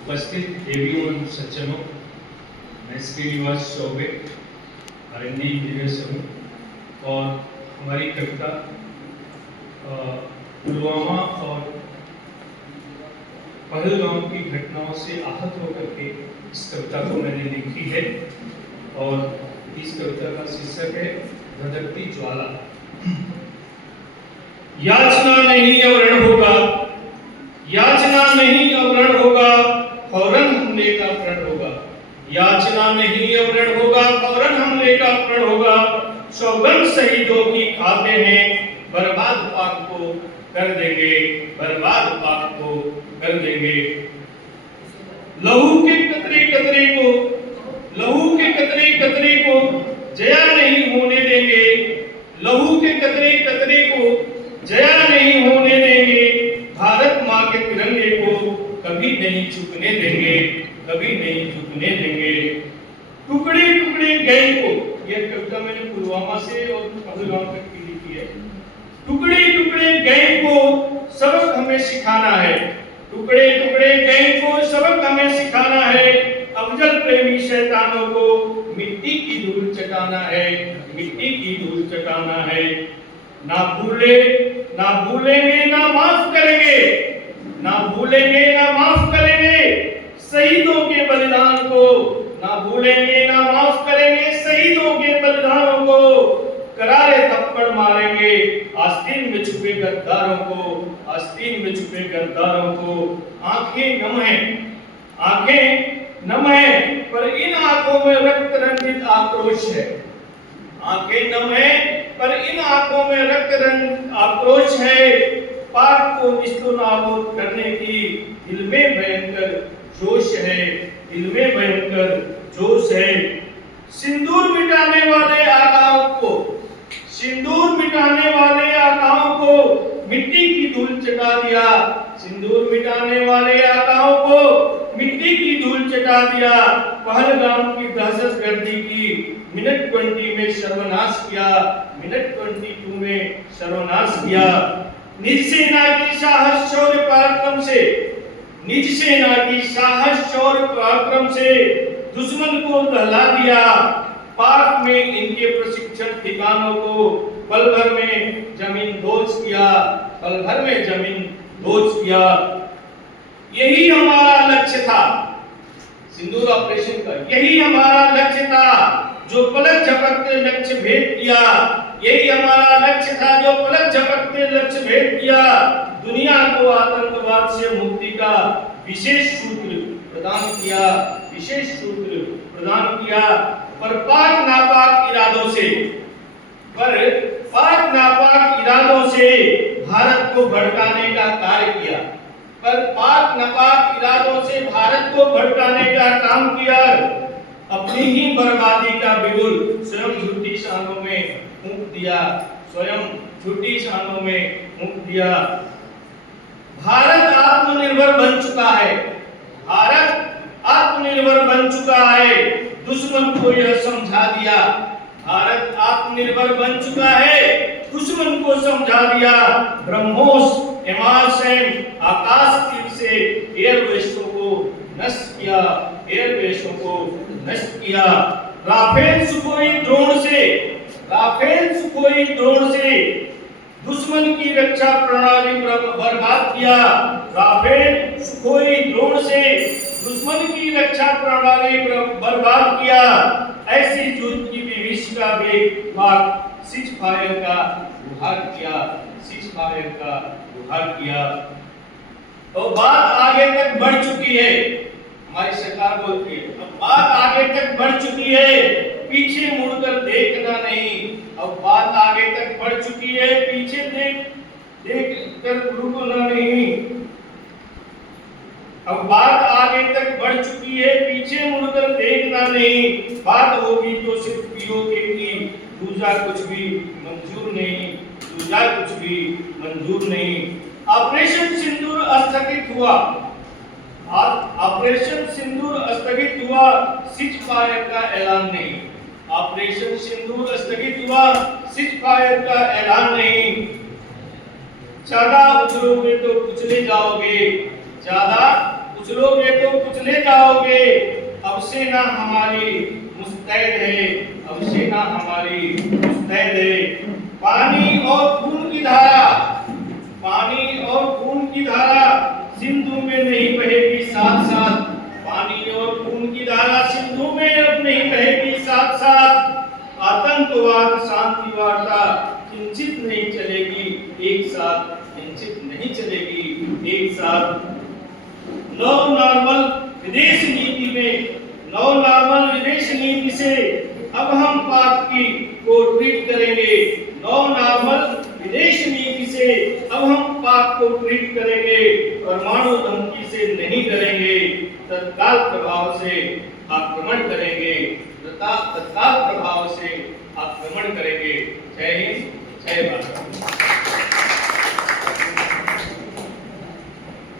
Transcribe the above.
उपस्थित देवियों एवं सज्जनों, मैं श्रीनिवास चौबे R&D इंजीनियर हूँ और हमारी कविता पुलवामा और पहलगाम की घटनाओं से आहत होकर के इस कविता को मैंने लिखी है और इस कविता का शीर्षक है धधकती ज्वाला। याचना नहीं अब रण होगा, याचना नहीं अब रण होगा, फौरन हमले का प्रण होगा। याचना नहीं अब रण होगा, फौरन हमले का प्रण होगा। सौगंध शहीदों की खाते हैं, बर्बाद पाक को कर देंगे, बर्बाद पाक को कर देंगे। लहू के कतरे कतरे को, लहू के कतरे कतरे को जया नहीं होने देंगे। लहू के कतरे कतरे को जया नहीं होने देंगे। भारत माँ के तिरंगे को कभी नहीं झुकने देंगे, कभी नहीं झुकने देंगे। टुकड़े टुकड़े गए को, यह कविता मैंने पुलवामा से और पहलगाम तक की लिखी है। टुकड़े टुकड़े गए को सबक हमें सिखाना है, टुकड़े टुकड़े गए को सबक हमें सिखाना है। अफजल प्रेमी शैतानों को मिट्टी की धूल चटाना है, मिट्टी की धूल चटाना है। ना भूले, ना भूलेंगे, ना माफ करेंगे, ना भूलेंगे, ना माफ करेंगे शहीदों के बलिदान को। ना भूलेंगे, ना माफ करेंगे शहीदों के बलिदानों को। करारे थप्पड़ मारेंगे आस्तीन में छुपे गद्दारों को, आस्तीन में छुपे गद्दारों को। आंखें नम है, आंखें नम है, पर इन आंखों में रक्त रंजित आक्रोश है। आंखें नम है, पर इन आंखों में रक्त रंजित आक्रोश है। पाक को निस्तनाबूद करने की दिल में भयंकर जोश है, दिल में भयंकर जोश है। सिंदूर मिटाने वाले आकाओं को, सिंदूर मिटाने वाले आकाओं को मिट्टी की धूल चटा दिया। सिंदूर मिटाने वाले आकाओं को मिट्टी की धूल चटा दिया। पहलगाम की दहशतगर्दी की मिनट 20 में सर्वनाश किया, मिनट 22 में सर्वनाश किया। निज सेना की साहस शौर्य पराक्रम से, निज सेना की साहस शौर्य पराक्रम से दुश्मन को दहला दिया। पाक में इनके प्रशिक्षण ठिकानों को पल भर में जमीन दोज किया, पल भर में जमीन दोज किया। यही हमारा लक्ष्य था, सिंदूर ऑपरेशन का यही हमारा लक्ष्य था, जो पलक झपकते लक्ष्य भेद किया। यही हमारा लक्ष्य था, जो पलक झपकते लक्ष्य भेद किया। दुनिया को आतंकवाद से मुक्ति का विशेष सूत्र प्रदान किया, विशेष सूत्र प्रदान किया। पर पाक नापाक इरादों से, पर पाक नापाक इरादों से भारत को भड़काने का कार्य किया, पर पाक नापाक इरादों से भारत को भड़काने का काम किया। अपनी ही बर्बादी का बिगुल स्वयं झूठी शानों में फूंक दिया, स्वयं झूठी शानों में फूंक दिया। भारत आत्मनिर्भर बन चुका है, भारत आत्मनिर्भर बन चुका है, दुश्मन को यह समझा दिया। भारत आत्मनिर्भर बन चुका है, दुश्मन को समझा दिया। ब्रह्मोस, एमारसेन, आकाश तीर से एयरबेसों को नष्ट किया, एयरबेसों को नष्ट किया। राफेल सुखोई ड्रोन से, राफेल सुखोई ड्रोन से दुश्मन की रक्षा प्रणाली बर्बाद किया। राफेल सुखोई ड्रोन से दुश्मन की रक्षा प्रणाली बर्बाद किया। ऐसी युद्ध की विभीषिका भी पाक सीज फायर का गुहार किया, सीज फायर का गुहार किया। तो बात आगे तक बढ़ चुकी है, हमारी सरकार बोलती है अब बात आगे तक बढ़ चुकी है, पीछे मुड़कर देखना नहीं। अब बात आगे तक बढ़ चुकी है, पीछे देख कर रुकना नहीं। अब बात आगे तक बढ़ चुकी है, पीछे मुड़कर देखना नहीं। बात होगी तो सिर्फ पीओके की, दूसरा कुछ भी मंजूर नहीं, दूसरा कुछ भी मंजूर नहीं। ऑपरेशन सिंदूर स्थगित हुआ, ऑपरेशन सिंदूर स्थगित हुआ, सीज फायर का ऐलान नहीं। ऑपरेशन सिंदूर स्थगित हुआ, सीज फायर का ऐलान नहीं। ज्यादा उछलोगे तो कुचले जाओगे, ज्यादा कुछ लोगे तो कुछ ले जाओगे, अब सेना हमारी मुस्तैद है, अब सेना हमारी मुस्तैद है। पानी और खून की धारा, पानी और खून की धारा सिंधु में नहीं बहेगी साथ साथ, पानी और खून की धारा सिंधु में अब नहीं बहेगी साथ साथ। आतंकवाद शांति वार्ता किंचित नहीं चलेगी एक साथ, किंचित नहीं चलेगी एक साथ। नौ नॉर्मल विदेश नीति में, नौ नॉर्मल विदेश नीति से अब हम पाक को ट्रीट करेंगे, नौ नॉर्मल विदेश नीति से अब हम पाक को ट्रीट करेंगे, परमाणु धमकी से नहीं करेंगे, तत्काल प्रभाव से आक्रमण करेंगे, तत्काल प्रभाव से आक्रमण करेंगे। जय हिंद, जय भारत।